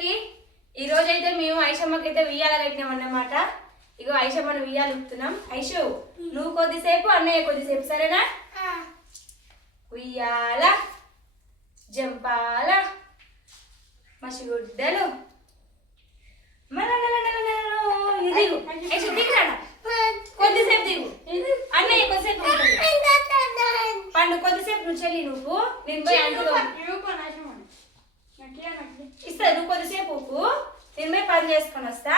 అందరికి ఈ రోజు అయితే మేము ఐషమ్మకి అయితే ఉయ్యాల పెట్టినాం అన్నమాట. ఇగో ఐషమ్మను ఉయ్యాలు ఇస్తున్నాం. ఐషు నువ్వు కొద్దిసేపు అన్నయ్య కొద్దిసేపు సరేనా? ఉయ్యాల జంపాల మసిగుడ్డలు దిగు ఐషు దిగురాడా కొద్దిసేపు దిగు అన్నయ్య కొద్దిసేపు పండు కొద్దిసేపు నువ్వు చెల్లి నువ్వు నేను పోయి అంటుకో ఇస్తా నువ్వు కొద్దిసేపు ఉప్పు నేను పోయి పని చేసుకొని వస్తా.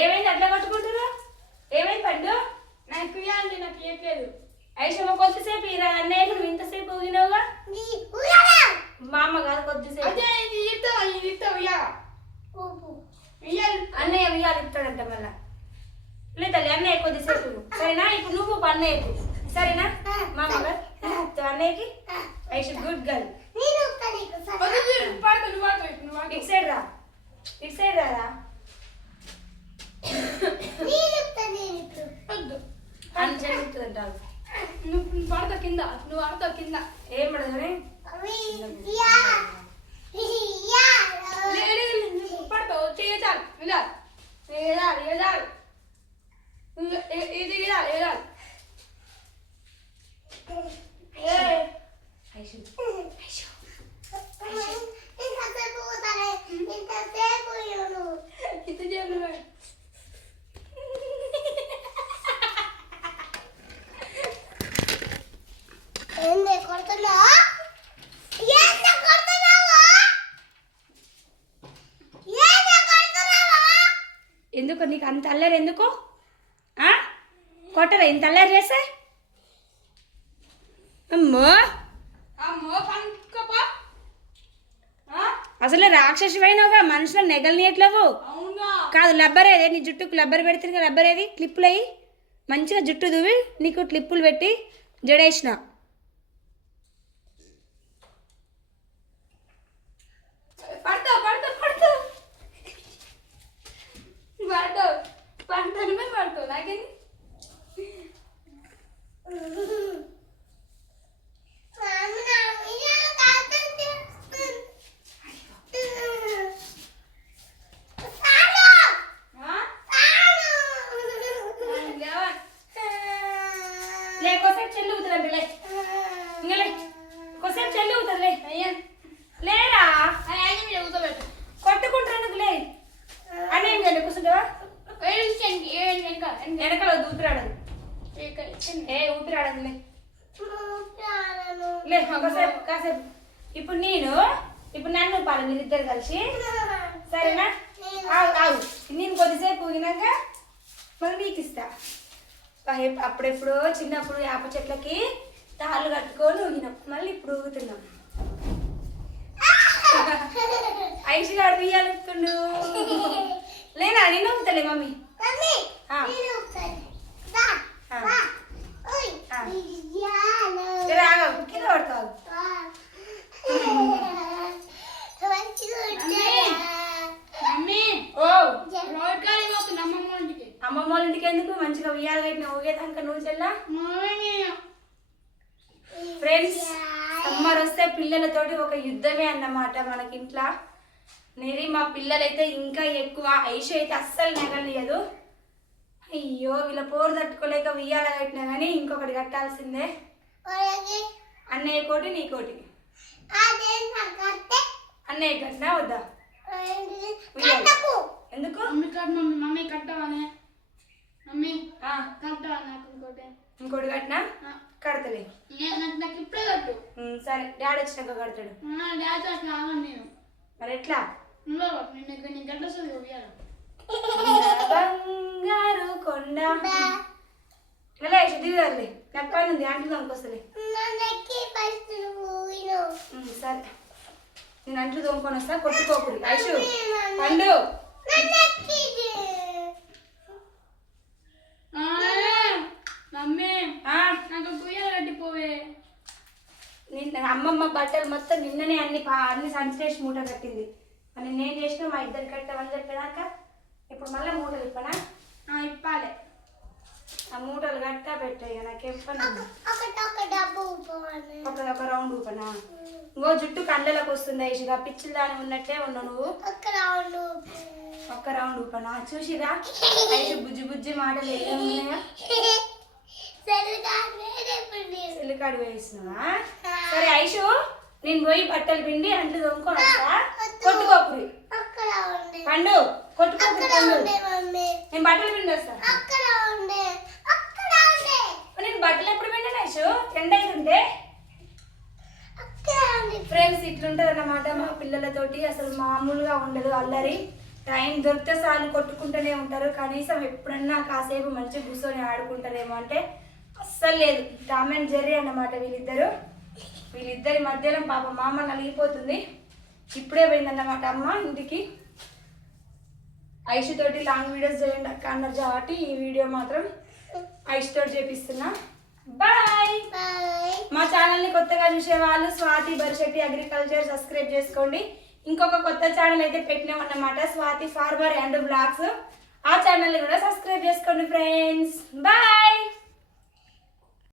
ఏమైంది అట్లా పట్టుకుంటున్నా? ఏమైంది పండు? నాకు ఇవ్వాలి, నాకు ఇవ్వట్లేదు. ఐషమ్మ కొద్దిసేపు ఇరా అన్నయ్య నువ్వు ఇంతసేపు ఊగినావుగా. మా అమ్మ కాదు కొద్దిసేపు అన్నయ్య ఉయ్యాలి ఇస్తాడంట మళ్ళా. లేదలే అన్నయ్య కొద్దిసేపు సరేనా? ఇప్పుడు నువ్వు అన్నయ్యకు సరేనా? మా అమ్మ గారు అన్నయ్యకి ఐషు గుడ్ గర్ల్. ఇటు సైడ్ రా, ఇటు సైడ్ రారా. నువ్వు పడతావు కింద, నువ్వు ఆడతావు కింద. ఏం పడదని పడతావు చేయాలి ఇలా వేయాలి వేయాలి ఇది ఇలా వేయాలి. ఎందుకు నీకు అంత అల్లరి ఎందుకు? కొట్టరా ఇంత అల్లరి చేస్తే? అమ్మో అసలు రాక్షసివైనవుగా మనుషులు నెగలనీయట్లేవు కాదు. లబ్బరేదే నీ జుట్టుకు లబ్బర్ పెడితే లబ్బరేది క్లిప్పులు అయ్యి మంచిగా జుట్టు దువ్వి నీకు క్లిప్పులు పెట్టి జడేసిన. పడతావు పడతావు పడతావు పడతావు పడతాను పడతావు నాకేంది. లేకోసేపు చెల్లి అవుతుందండి లే ఇంకా కొసేపు చెల్లి అవుతుంది లే లేరా కొట్టుకుంటారు లే అని ఏం చేయాలి కూర్చుంటావా? వెనకాల ఊపిరాడదు ఏ ఊపిరాడదు లే కాసేపు కాసేపు. ఇప్పుడు నన్ను పాలు మీరిద్దరు కలిసి సరేనా? ఆగు నేను కొద్దిసేపు ఊగినాక మళ్ళీ నీకు ఇస్తా. అప్పుడెప్పుడు చిన్నప్పుడు వేప చెట్లకి తాళ్ళు కట్టుకొని ఊగినాం, మళ్ళీ ఇప్పుడు ఊగుతున్నాం. ఐషుగాడు బియ్యాలుతుండు లేనా? నేను ఊగుతలే మమ్మీ. కింద పడతావు. అమ్మమ్మ వాళ్ళ ఇంటికి ఎందుకు? మంచిగా ఉయ్యాలి కట్టిన ఊగేదాక నువ్వు చెల్లా. ఫ్రెండ్స్ సమ్మర్ వస్తే పిల్లలతోటి ఒక యుద్ధమే అన్నమాట మనకి ఇంట్లో. మా పిల్లలైతే ఇంకా ఎక్కువ. ఐషు అయితే అస్సలు నెగలేదు. అయ్యో వీళ్ళ పోరు తట్టుకోలేక ఉయ్యాల కట్టినా కానీ ఇంకొకటి కట్టాల్సిందే. అన్నయ్య కోటి నీ కోటి. అన్నయ్య కట్టినా వద్దా? ఎందుకు? మమ్మీ కట్టవానే మమ్మీ కట్టవా నాకు ఇంకోటి కట్టినా కడతలే. నాకు ఇప్పుడే కట్టు. సరే డాడీ వచ్చినాక కడతాడు. డాడీ అట్లా నేను మరి ఎట్లా? గడ్డ వస్తుంది బంగారు కొండ దిగుదాలే నాకు పని ఉంది అంట్లు తోముకొస్తలే. సరే నేను అంట్లు తోముకొని వస్తా, కొట్టుకోకురి. ఐషు పండు మమ్మీ నాకు ఉయ్యాల కట్టిపోవే. నిన్న అమ్మమ్మ బట్టలు మొత్తం నిన్ననే అన్ని సంచేసి మూట కట్టింది. మరి నేను చేసిన మా ఇద్దరు కట్టామని చెప్పినాక ఇప్పుడు మళ్ళీ మూటలు ఇప్పనా? ఇప్పాలే. ఆ మూటలు కట్టా పెట్టాయి నాకు ఎప్పనా ఒక రౌండ్ ఊపనా? ఇంకో జుట్టు కండలకు వస్తుంది ఐషుగా, పిచ్చిలు దాని ఉన్నట్టే ఉన్నావు నువ్వు. ఒక్క రౌండ్ ఊపనా? చూసిరా ఐషు బుజ్జి బుజ్జి మాటలు ఏమున్నాయా? సిల్లికాడు వేసినావా? సరే ఐషు నేను పోయి బట్టలు పిండి అంట్లు తోముకొని వస్తా, కొట్టుకోకురి. పండు కొట్టుకోకురి పండు. నేను బట్టలు పిండి వస్తా. నేను బట్టలు ఎప్పుడు పిండి ఐషు? ఎండ అవుతుంటే. ఫ్రెండ్స్ ఇట్లుంటది అన్నమాట మా పిల్లలతోటి, అసలు మామూలుగా ఉండదు అల్లరి. టైం దొరికితే సార్లు కొట్టుకుంటూనే ఉంటారు, కనీసం ఎప్పుడన్నా కాసేపు మంచిగా కూర్చొని ఆడుకుంటారేమో అంటే అస్సలు లేదు. టామ్ అండ్ జెర్రీ అన్నమాట వీళ్ళిద్దరి మధ్యలో పాప మా అమ్మ నలిగిపోతుంది. ఇప్పుడే పోయిందన్నమాట అమ్మ ఇంటికి. ఐషు తోటి లాంగ్ వీడియోస్ చేయండి అక్క అన్నారు కాబట్టి ఈ వీడియో మాత్రం ఐషు తోటి చేపిస్తున్నా. బాయ్. మా ఛానల్ని కొత్తగా చూసే వాళ్ళు స్వాతి బరిశెట్టి అగ్రికల్చర్ సబ్స్క్రైబ్ చేసుకోండి. ఇంకొక కొత్త ఛానల్ అయితే పెట్టినామన్నమాట, స్వాతి ఫార్మర్ అండ్ బ్లాగ్స్. ఆ ఛానల్ని కూడా సబ్స్క్రైబ్ చేసుకోండి ఫ్రెండ్స్. బాయ్.